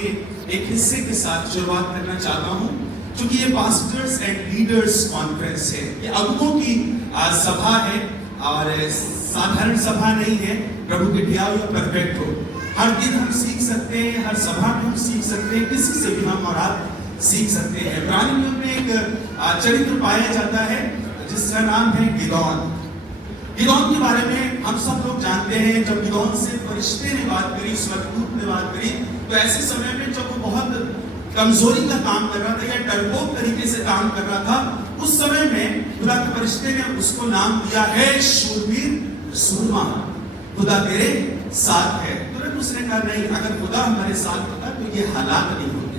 के एक हिस्से के साथ शुरुआत करना चाहता हूं, क्योंकि ये पास्टर्स एंड लीडर्स कॉन्फ्रेंस है। ये अगुओं की सभा है और साधारण सभा नहीं है। प्रभु के दिया हुआ परफेक्ट हो। हर दिन हम सीख सकते हैं, हर सभा में हम सीख सकते हैं, किसी से भी हम और आप सीख सकते हैं। पुराने नियम में एक चरित्र पाया जाता है जिसका नाम है गिदोन। गिदोन के बारे में हम सब लोग जानते हैं। जब गिदोन से फरिश्ते ने बात करी, स्वर्गदूत ने बात करी, तो ऐसे समय में जब वो बहुत कमजोरी का काम कर रहा था या डरपोक तरीके से काम कर रहा था, उस समय में खुदा के फरिश्ते ने उसको नाम दिया है शूरवीर, सूरमा, खुदा तेरे साथ है। तुरंत उसने कहा नहीं, अगर खुदा हमारे साथ होता तो ये हालात नहीं होते।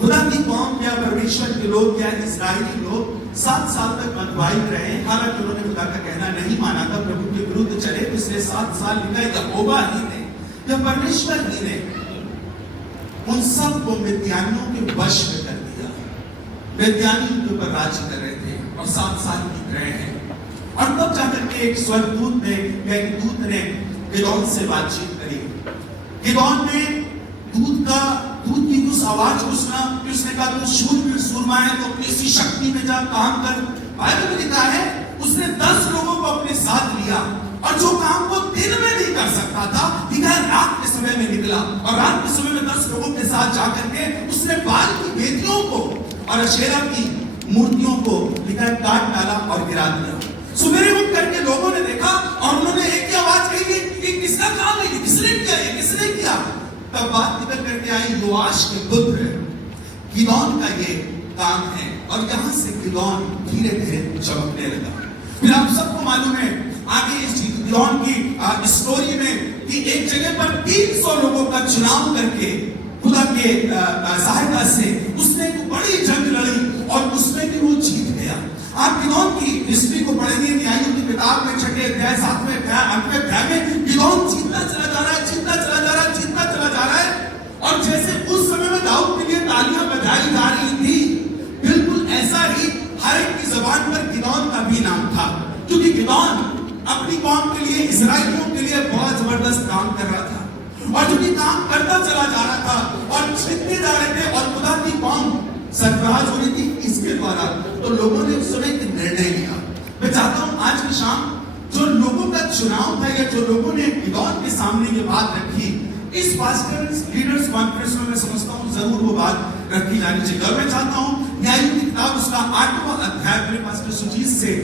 खुदा की कौम या परमेश्वर के लोग या इजरायली लोग 7 साल तक अगुवाई रहे, हालांकि उन्होंने खुदा का कहना नहीं माना था, प्रभु के विरुद्ध चले। पिछले 7 साल निकाय यहोवा ही ने या परमेश्वर ही ने उन सब को मिद्यानियों के वश में कर दिया। मिद्यानी उनके ऊपर राज्य कर रहे थे और 7 साल बीत रहे हैं। और तब जाकर के एक स्वर्गदूत ने या एक दूत ने गिदोन से बातचीत करी। गिदोन ने दूत की उस आवाज को सुना कि उसने कहा तू शूरवीर सूरमा है, तो अपनी इसी शक्ति में जा काम कर। बाइबल में लिखा है उसने 10 लोगों को अपने साथ लिया और जो काम वो दिन में नहीं कर सकता था, लिखा है रात के समय में निकला और रात के समय में 10 लोगों के साथ जाकर के उसने बाल की बेटियों को और अशेरा की मूर्तियों को लिखा है काट डाला और गिरा दिया। सवेरे उठ करके लोगों ने देखा और उन्होंने एक ही आवाज कही कि किसका काम है, किसने किया, ये किसने किया। तब बात निकल करके आई योआश के पुत्र गिदोन का ये काम है। और यहां से गिदोन धीरे धीरे चमकने लगा। फिर आप सबको मालूम है आगे इस गिदोन की स्टोरी में कि एक जगह पर 300 लोगों का चुनाव करके खुदा के सहायता से उसने एक बड़ी जंग लड़ी और उसमें भी वो जीत गया। आप गिदोन की हिस्ट्री को पढ़ेंगे न्यायों की किताब में 6 अध्याय 7वें अध्याय 8वें अध्याय में गिदोन जीतता चला जा रहा है, जीतता चला जा रहा है, जीतता चला जा रहा है। और जैसे उस समय में दाऊद के लिए तालियां बजाई जा रही थी, बिल्कुल ऐसा ही हर एक की जबान पर गिदोन का भी नाम था, क्योंकि गिदोन अपनी कौम के लिए, इस्राएलियों के लिए बहुत जबरदस्त काम कर रहा था। और जो भी काम करता चला जा रहा था और जीतते जा रहे थे और खुदा की कौम सरफराज हो रही थी इसके द्वारा, तो लोगों ने उस समय एक निर्णय लिया। मैं चाहता हूं आज की शाम जो लोगों का चुनाव था या जो लोगों ने गिदोन के सामने ये बात रखी, इस पास्टर्स लीडर्स कॉन्फ्रेंस में मैं समझता हूं जरूर वो बात रखी जानी चाहिए। और मैं चाहता हूं न्यायों की किताब उसका 8वां अध्याय मेरे पास्टर सुजीत से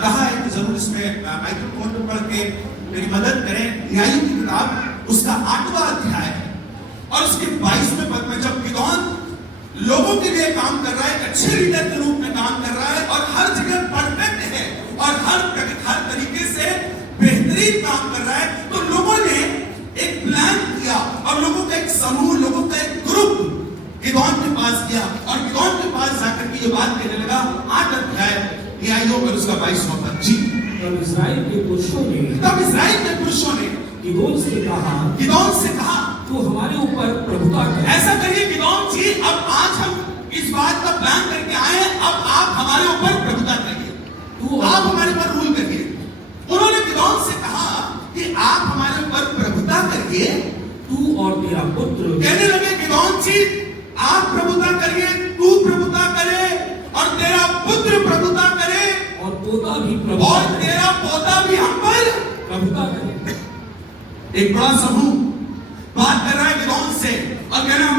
कहा है कि जरूर इसमें माइक्रोफोन पर पढ़ के मेरी मदद करें। न्यायों की किताब उसका 8वां अध्याय और उसके 22वें पद में जब गिदोन लोगों के लिए काम कर रहा है, एक अच्छे लीडर के रूप में काम कर रहा है और हर जगह परफेक्ट है और हर तरीके से बेहतरीन काम कर रहा है, तो लोगों ने एक प्लान किया और लोगों का एक समूह, लोगों का एक ग्रुप गिदोन के पास गया और गिदोन के पास जाकर के ये बात कहने लगा। 8 अध्याय न्यायों और उसका 22वां पद जी। तब इस्राएल के पुरुषों ने गिदोन से कहा तू हमारे ऊपर प्रभुता कर। ऐसा करिए गिदोन जी, अब आज हम इस बात का प्लान करके आए हैं, अब आप हमारे ऊपर प्रभुता करिए, तू आप हमारे ऊपर रूल करिए। उन्होंने गिदोन से कहा कि आप हमारे ऊपर प्रभुता करिए, तू और तेरा पुत्र। कहने लगे गिदोन जी आप प्रभुता करिए, तू प्रभुता करे और तेरा पुत्र प्रभुता करे और पोता भी प्रभुता और तेरा पोता भी हम पर प्रभुता करे। एक बड़ा समूह बात कर रहा है गिदोन से और कह रहा है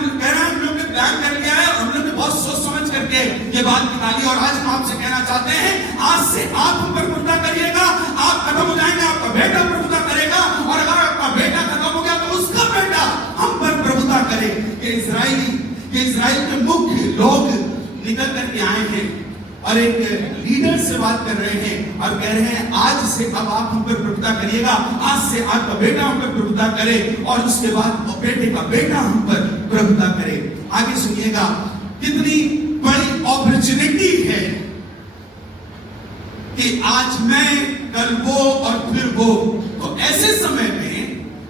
हम लोग ने प्लान कर लिया है, हम लोग ने बहुत सोच समझ करके ये बात निकाली और आज हम आपसे कहना चाहते हैं आज से आप हम पर प्रभुता करिएगा। आप खत्म हो जाएंगे, आपका बेटा प्रभुता करेगा और अगर आपका बेटा खत्म हो गया तो उसका बेटा हम पर प्रभुता करे। ये इस्राएल के मुख्य लोग निकल करके आए हैं और एक लीडर से बात कर रहे हैं और कह रहे हैं आज से अब आप हम पर प्रभुता करिएगा, आज से आपका बेटा हम पर प्रभुता करे और उसके बाद बेटे का बेटा हम पर प्रभुता करे। आगे सुनिएगा कितनी बड़ी अपॉर्चुनिटी है कि आज मैं कल वो और फिर वो। तो ऐसे समय में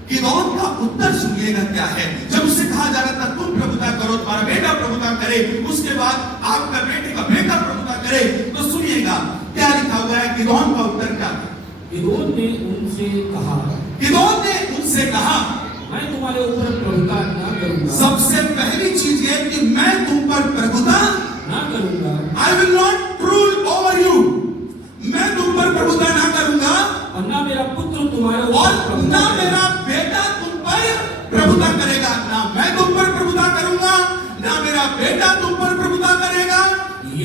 गिदोन का उत्तर सुनिएगा क्या है। जब उससे कहा जा रहा था तुम प्रभुता करो, तुम्हारा बेटा प्रभुता करे, उसके बाद आपका बेटे का बेटा प्रभुता करे, तो सुनिएगा क्या लिखा हुआ है। गिदोन का उत्तर क्या था? गिदोन ने उनसे कहा मैं तुम्हारे ऊपर प्रभुता ना करूंगा। सबसे पहली चीज ये कि मैं तुम पर प्रभुता ना करूंगा। I will not rule over you. मैं तुम पर प्रभुता ना करूंगा और ना मेरा पुत्र तुम्हारे और ऊपर प्रभुता ना करेगा। मेरा बेटा तुम पर प्रभुता करेगा। ना मैं तुम पर प्रभुता करूंगा, ना मेरा बेटा तुम पर प्रभुता करेगा।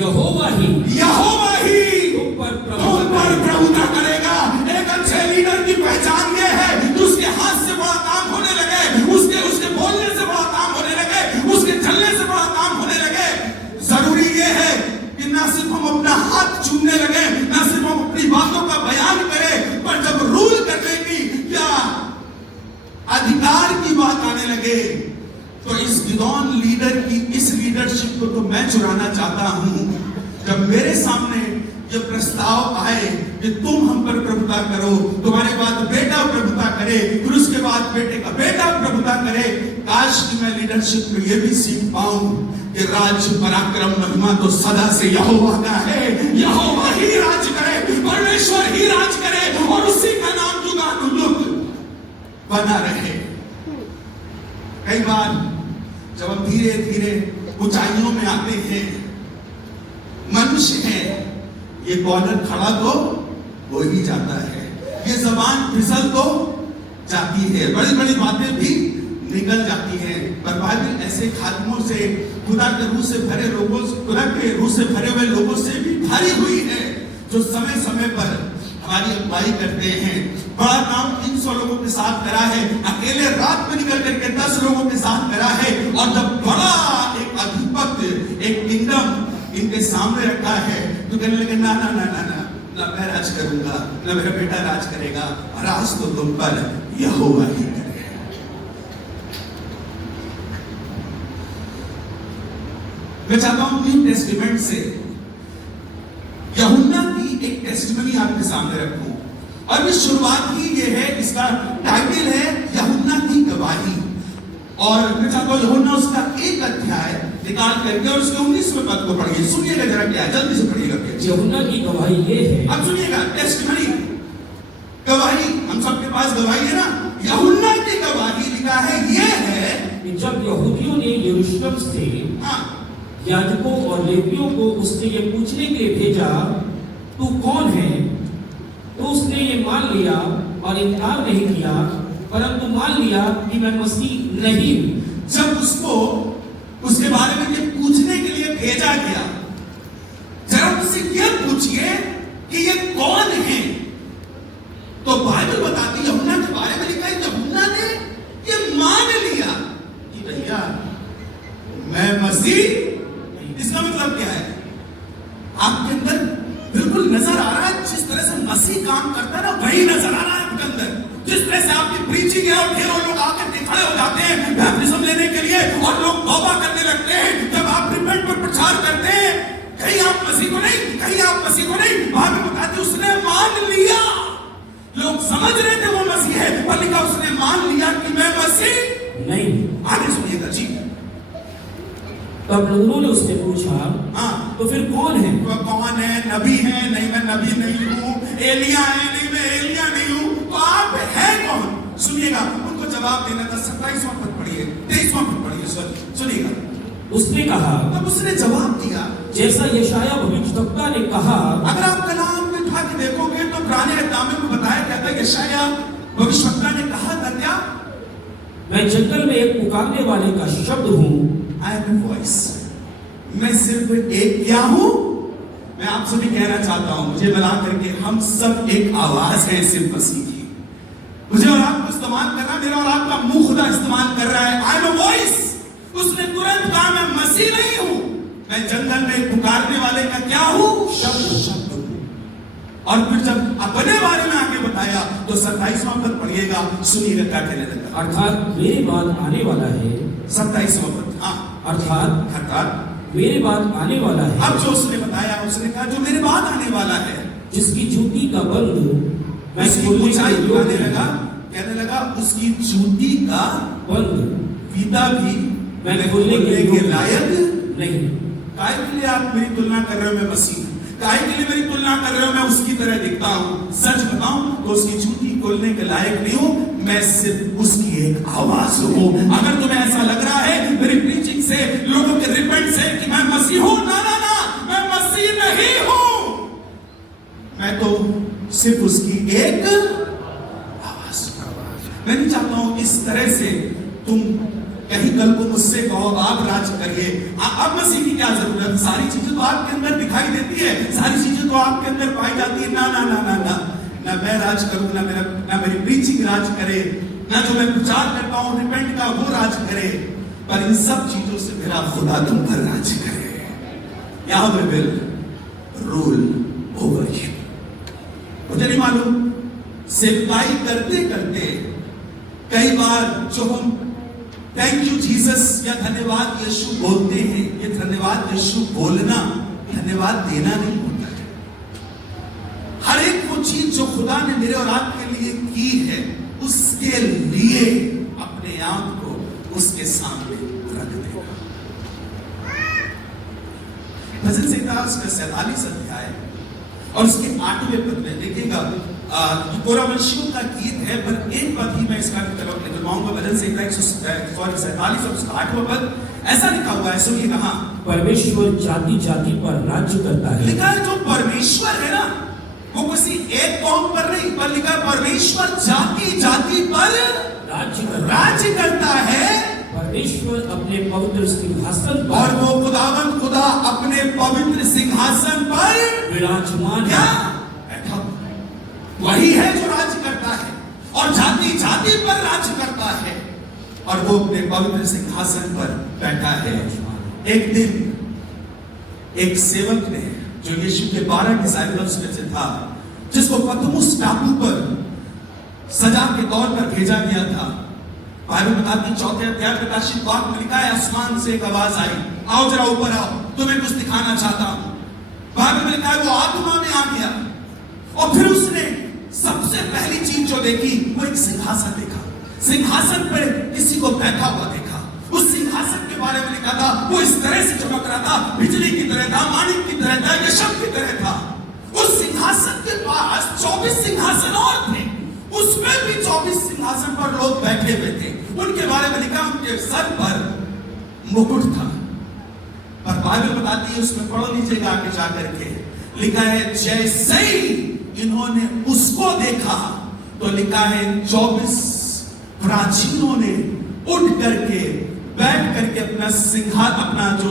यहोवा ही तुम पर प्रभुता करेगा। एक अच्छे लीडर की पहचान ये है कि उसके हाथ से बड़ा काम होने लगे, उसके बोलने से बड़ा काम होने लगे, उसके चलने से बड़ा काम होने लगे। जरूरी ये है कि ना सिर्फ हम अपना हाथ चूमने लगे, ना सिर्फ हम अपनी बातों का बयान करें, पर जब रूल करने की या अधिकार की बात आने लगे तो इस गिदोन लीडर की इस लीडरशिप को तो मैं चुराना चाहता हूं। जब मेरे सामने ये प्रस्ताव आए कि तुम हम पर प्रभुता करो, तुम्हारे बाद बेटा प्रभुता करे, फिर उसके बाद बेटे का बेटा प्रभुता करे, काश कि मैं लीडरशिप में ये भी सीख पाऊं कि राज पराक्रम महिमा तो सदा से यहोवा का है। यहोवा ही राज करे, परमेश्वर ही राज करे और उसी का नाम जुगानुलुक बना रहे। कई बार जब हम धीरे धीरे ऊंचाइयों में आते हैं, मनुष्य है ये कॉर्नर खड़ा तो हो ही जाता है, ये जबान फिसल तो जाती है, बड़ी बड़ी बातें भी निकल जाती हैं। पर बाइबल ऐसे खात्मों से, खुदा के रूह से भरे लोगों, खुदा के रूह से भरे हुए लोगों से भी भरी हुई है, जो समय समय पर हमारी अगुवाई करते हैं। बड़ा काम 300 लोगों के साथ करा है, अकेले रात में निकल करके 10 लोगों के साथ करा है, और जब बड़ा एक अधिपत्य, एक किंगडम इनके सामने रखा है तो कहने लगे ना ना ना ना ना ना मैं राज करूंगा, ना मेरा बेटा राज करेगा, राज तो तुम पर यहोवा ही करेगा। मैं चाहता हूं न्यू टेस्टामेंट से यूहन्ना की एक टेस्टिमनी आपके सामने रखूं, और इस शुरुआत ही ये है, इसका टाइटल है यूहन्ना की गवाही। और मैं चाहता हूं यूहन्ना उसका एक अध्याय निकाल करके और उसके 19वें पद को पढ़िए। सुनिएगा जरा क्या, जल्दी से पढ़िएगा। यूहन्ना की गवाही ये है। अब सुनिएगा, टेस्टिमनी, गवाही, हम सबके पास गवाही है ना। यूहन्ना की गवाही लिखा है ये है कि जब यहूदियों ने यरूशलेम से याजकों और लेवियों को उससे ये पूछने के लिए भेजा तू कौन है, तो उसने ये मान लिया और इनकार नहीं किया, परंतु मान लिया कि मैं मसीह नहीं हूं। जब उसको उसके बारे में ये पूछने के लिए भेजा गया, जरा उससे ये पूछिए कि ये कौन है, तो बाइबल बताती है यूहन्ना के बारे में लिखा है यूहन्ना ने ये मान लिया कि भैया मैं मसीह। इसका मतलब क्या है? आपके अंदर बिल्कुल नजर आ रहा है, जिस तरह से मसीह काम करता है ना, वही नजर आ रहा है आपके अंदर। जिस तरह से आपकी प्रीचिंग है और ढेरों लोग आकर के खड़े हो जाते हैं बैप्टिज्म लेने के लिए, और लोग तौबा करने लगते हैं जब आप रिपेंट पर प्रचार करते हैं, कहीं आप मसीह को नहीं, कहीं आप मसीह को नहीं, बाइबल बताती उसने मान लिया। लोग समझ रहे थे वो मसीह है, पर लिखा उसने मान लिया कि मैं मसीह नहीं। आगे सुनिएगा जी। तब लोगों ने उससे पूछा तो फिर कौन है? वह कौन है? नबी है? नहीं मैं नबी नहीं हूँ। एलिया है? नहीं मैं एलिया नहीं हूँ। तो आप है कौन? सुनिएगा, उनको जवाब देना था। 27वां पद पढ़िए, 23वां पद पढ़िए, सुनिएगा। उसने कहा, तब उसने जवाब दिया जैसा यशायाह भविष्यद्वक्ता ने कहा। अगर आप कलाम में उठा के देखोगे तो पुराने नामे में बताया गया था, यशायाह भविष्यद्वक्ता ने कहा था क्या? मैं जंगल में एक पुकारने वाले का शब्द हूँ। I am a voice. मैं सिर्फ एक क्या हूं? मैं आप सभी कहना चाहता हूं, मुझे मिला करके हम सब एक आवाज है सिर्फ मसीह की। मुझे और आपको इस्तेमाल करना, मेरा और आपका मुंह खुदा इस्तेमाल कर रहा है। I am a voice. उसने तुरंत कहा मैं मसीह नहीं हूं, मैं जंगल में पुकारने वाले का क्या हूं? शब्द। और फिर जब अपने बारे में आगे बताया तो 27वां पद पढ़िएगा, सुनिएगा क्या कहने लगा। अर्थात मेरे बाद आने वाला है। 27वां पद, अर्थात मेरे बाद आने वाला है। अब जो उसने बताया, उसने कहा जो मेरे बाद आने वाला है, जिसकी जूती का बंद मैं ऊंचाई दिखाने लगा, कहने लगा उसकी जूती का बंद फीता भी मैं खोलने के लायक नहीं। काय के लिए आप मेरी तुलना कर रहे हो? मैं मसीह। काय के लिए मेरी तुलना कर रहे हो? मैं उसकी तरह दिखता हूं। सच बताऊं तो उसकी जूती खोलने के लायक नहीं हूं। मैं सिर्फ उसकी एक आवाज हूं। अगर तुम्हें ऐसा लग रहा है मेरी प्रीचिंग से, लोगों के रिपेंट से कि मैं मसीह हूं, ना ना ना, मैं मसीह नहीं हूं। मैं तो सिर्फ उसकी एक आवाज। मैं नहीं चाहता हूं इस तरह से तुम कहीं कल को मुझसे कहो आप राज करिए। अब मसीह की क्या जरूरत? सारी चीजें तो आपके अंदर दिखाई देती है, सारी चीजें तो आपके अंदर पाई जाती है। ना ना ना ना ना, ना मैं राज करूं, ना मेरी प्रीचिंग राज करे, ना जो मैं प्रचार करता हूं रिपेंट का वो राज करे, पर इन सब चीजों से मेरा खुदा तुम पर राज करे। Yahweh will rule over you. मुझे नहीं मालूम सेवकाई करते करते कई बार जो हम थैंक यू जीसस या धन्यवाद यीशु बोलते हैं, ये धन्यवाद यीशु बोलना धन्यवाद देना नहीं होता है। हर एक वो चीज जो खुदा ने मेरे और आपके लिए की है, उसके लिए अपने आप को उसके सामने रख देना। भजन संहिता उसका 47 अध्याय और उसके 8वें पद में देखिएगा, कोरावंशियों का गीत है, पर एक पद ही मैं इसका तरफ निकलवाऊंगा। भजन संहिता 47 और उसका 8वां पद ऐसा लिखा हुआ है, सुनिए कहां, परमेश्वर जाति जाति पर राज्य करता है। लिखा है जो परमेश्वर है ना, वो किसी एक कौम पर नहीं, पर लिखा है परमेश्वर जाति जाति पर राज्य करता है। परमेश्वर अपने पवित्र सिंहासन पर, और वो खुदावंद खुदा अपने पवित्र सिंहासन पर विराजमान क्या है। बैठा, वही है जो राज्य करता है और जाति जाति पर राज्य करता है, और वो अपने पवित्र सिंहासन पर बैठा है। एक दिन एक सेवक ने, जो यीशु के 12 डिसाइपल्स में से था, जिसको पतमुस टापू पर सजा के तौर पर भेजा गया था, बाइबल बताती है 4 अध्याय प्रकाशित वाक्य में लिखा है, आसमान से एक आवाज आई, आओ जरा ऊपर आओ, तुम्हें कुछ दिखाना चाहता हूं। बाइबल में लिखा है वो आत्मा में आ गया और फिर उसने सबसे पहली चीज जो देखी वो एक सिंहासन देखा। सिंहासन पर किसी को बैठा हुआ देखा। उस सिंहासन के बारे में लिखा था वो इस तरह से चमक रहा था, बिजली की तरह था, माणिक की तरह था, यशब की तरह था। उस सिंहासन के पास 24 सिंहासन और थे, उसमें भी 24 सिंहासन पर लोग बैठे हुए थे। उनके बारे में लिखा उनके सर पर मुकुट था, पर बाइबल बताती है, उसमें पढ़ लीजिएगा आगे जाकर के, लिखा है जैसे ही इन्होंने उसको देखा तो लिखा है 24 प्राचीनों ने उठ करके बैठ करके अपना जो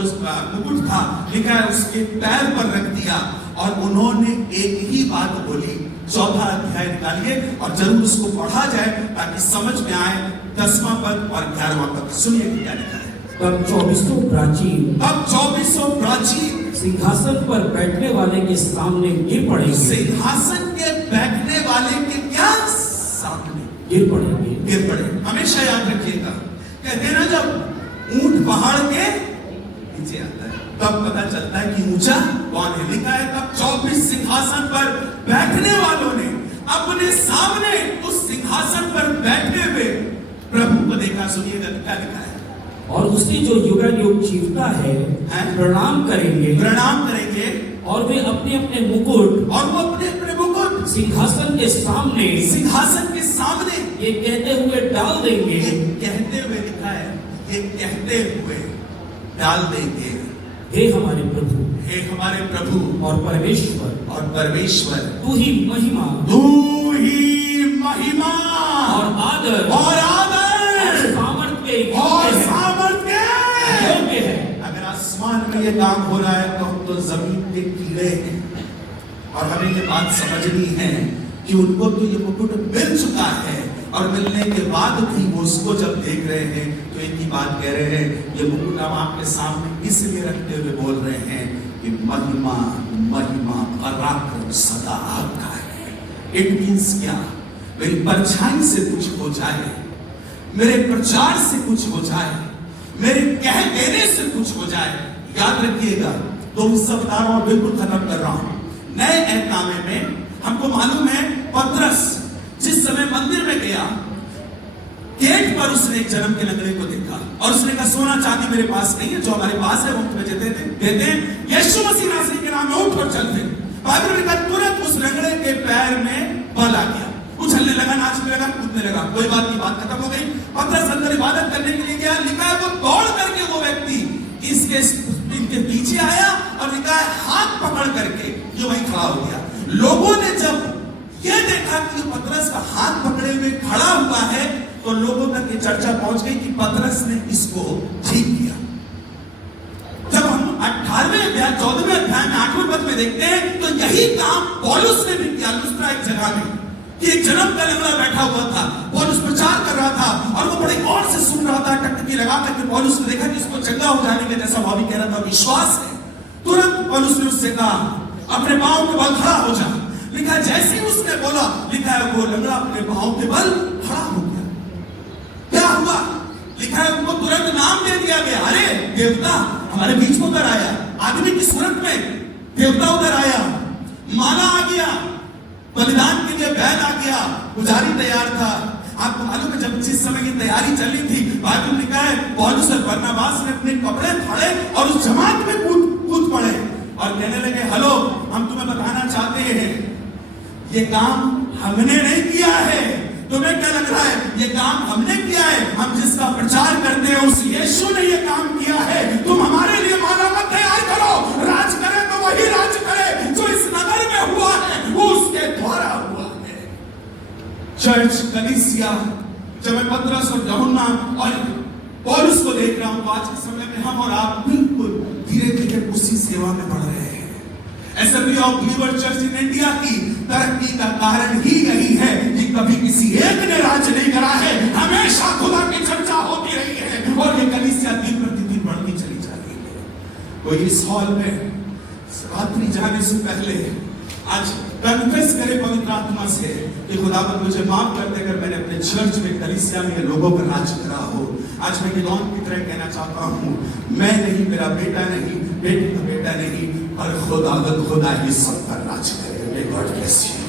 मुकुट था, लिखा है उसके पैर पर रख दिया और उन्होंने एक ही बात बोली। 14 अध्याय निकालिए और जरूर उसको पढ़ा जाए ताकि समझ में आए। 10वां पद और 11वां पद सुनिए क्या लिखा है। तब 24 प्राचीन सिंहासन पर बैठने वाले के सामने गिर पड़ेंगे। सिंहासन के बैठने वाले के क्या सामने गिर पड़ेंगे। गिर पड़े। हमेशा याद रखिएगा, कहते हैं ना जब ऊंट पहाड़ के नीचे आता है तब पता चलता है कि ऊंचा कौन है। लिखा है तब 24 सिंहासन पर बैठने वालों ने अपने सामने उस सिंहासन पर बैठे हुए प्रभु को देखा। सुनिएगा क्या लिखा है, और उसी जो युगानुयुग जीवता है प्रणाम करेंगे और वे अपने अपने मुकुट सिंहासन के सामने ये कहते हुए डाल देंगे। कहते हुए लिखा है, ये कहते हुए डाल देंगे, हे हमारे प्रभु और परमेश्वर, तू ही महिमा और आदर सामर्थ्य योग्य है। अगर आसमान में ये काम हो रहा है तो हम तो जमीन के कीड़े हैं, और हमें ये बात समझनी है कि उनको तो ये मुकुट मिल चुका है, और मिलने के बाद भी वो उसको जब देख रहे हैं तो एक ही बात कह रहे हैं, ये मुकुट हम आपके सामने इसलिए रखते हुए बोल रहे हैं कि महिमा पराक्रम सदा आपका है। इट मीन्स क्या, मेरी परछाई से कुछ हो जाए, मेरे प्रचार से कुछ हो जाए, मेरे कह देने से कुछ हो जाए, याद रखिएगा। तो सब बता रहा हूं, बिल्कुल खत्म कर रहा हूं। नए एहकामे में हमको मालूम है पतरस जिस समय मंदिर में गया, गेट पर उसने एक जन्म के लंगड़े को देखा और उसने कहा सोना चांदी मेरे पास नहीं है, जो हमारे पास है वो तुम्हें देते हैं, यीशु मसीह नासरी के नाम में उठ और चल। बाइबल में लिखा तुरंत उस लंगड़े के पैर में बल आ गया। उछलने लगा, नाचने लगा, कूदने लगा। कोई बात नहीं, बात खत्म हो गई। पतरस अंदर इबादत करने के लिए गया। लिखा है वो दौड़ करके वो व्यक्ति इनके पीछे आया और लिखा है हाथ पकड़ करके ये वहीं खड़ा हो गया। लोगों ने जब ये देखा कि पतरस का हाथ पकड़े हुए खड़ा हुआ है तो लोगों तक ये चर्चा पहुंच गई कि पतरस ने इसको ठीक किया। जब हम 18वें अध्याय 14वें अध्याय में 8वें पद में देखते हैं तो यही काम पौलुस ने भी किया। लुस्त्रा एक जगह में कि एक जन्म का लंगड़ा बैठा हुआ था, पौलुस प्रचार कर रहा था और वो बड़े गौर से सुन रहा था। टकटकी लगा करके पौलुस ने देखा कि इसको चंगा हो जाने के जैसा वो भी कह रहा था, विश्वास है। तुरंत पौलुस ने उससे कहा अपने पांव के बल खड़ा हो जा। लिखा है जैसे ही उसने बोला, लिखा है वो लंगड़ा अपने पांव के बल खड़ा हो गया। क्या हुआ? लिखा है उनको तुरंत नाम दे दिया गया। अरे देवता हमारे बीच में उतर आया, आदमी की सूरत में देवता उतर आया, माला आ गया, बलिदान के लिए बैल आ गया, पुजारी तैयार था। आपको मालूम है जब जिस समय की तैयारी चल रही थी, बाइबल लिखा है पौलुस और बरनबास ने अपने कपड़े फाड़े और उस जमात में कूद पड़े और कहने लगे, हेलो, हम तुम्हें बताना चाहते हैं ये काम हमने नहीं किया है। तुम्हें क्या लग रहा है? ये काम हमने किया है। हम जिसका प्रचार करते हैं उस यीशु ने ये काम किया है। तुम हमारे लिए माला मत तैयार करो। राज करे तो वही राज करे जो इस नगर में हुआ है, वो उसके द्वारा हुआ है। चर्च कलीसिया, जब मैं पतरस और यूहन्ना और पौलुस को देख रहा हूं, आज के समय में हम और आप बिल्कुल धीरे धीरे उसी सेवा में बढ़ रहे हैं। Assembly of believer church in India की तरक्की का कारण ही यही है कि कभी किसी एक ने राज नहीं करा है, हमेशा खुदा की चर्चा होती रही है और ये कलीसिया दिन प्रतिदिन बढ़ती चली जा रही है। कोई इस हॉल में रात्रि जाने से पहले आज कन्फेस करे पवित्र आत्मा से कि खुदावंद मुझे माफ कर दे अगर मैंने अपने चर्च में कलीसिया में लोगों पर राज करा हो। आज मैं गिदोन की तरह कहना चाहता हूँ, मैं नहीं, मेरा बेटा नहीं, बेटी का बेटा नहीं, पर खुदा ही सब पर राज करे। God bless you.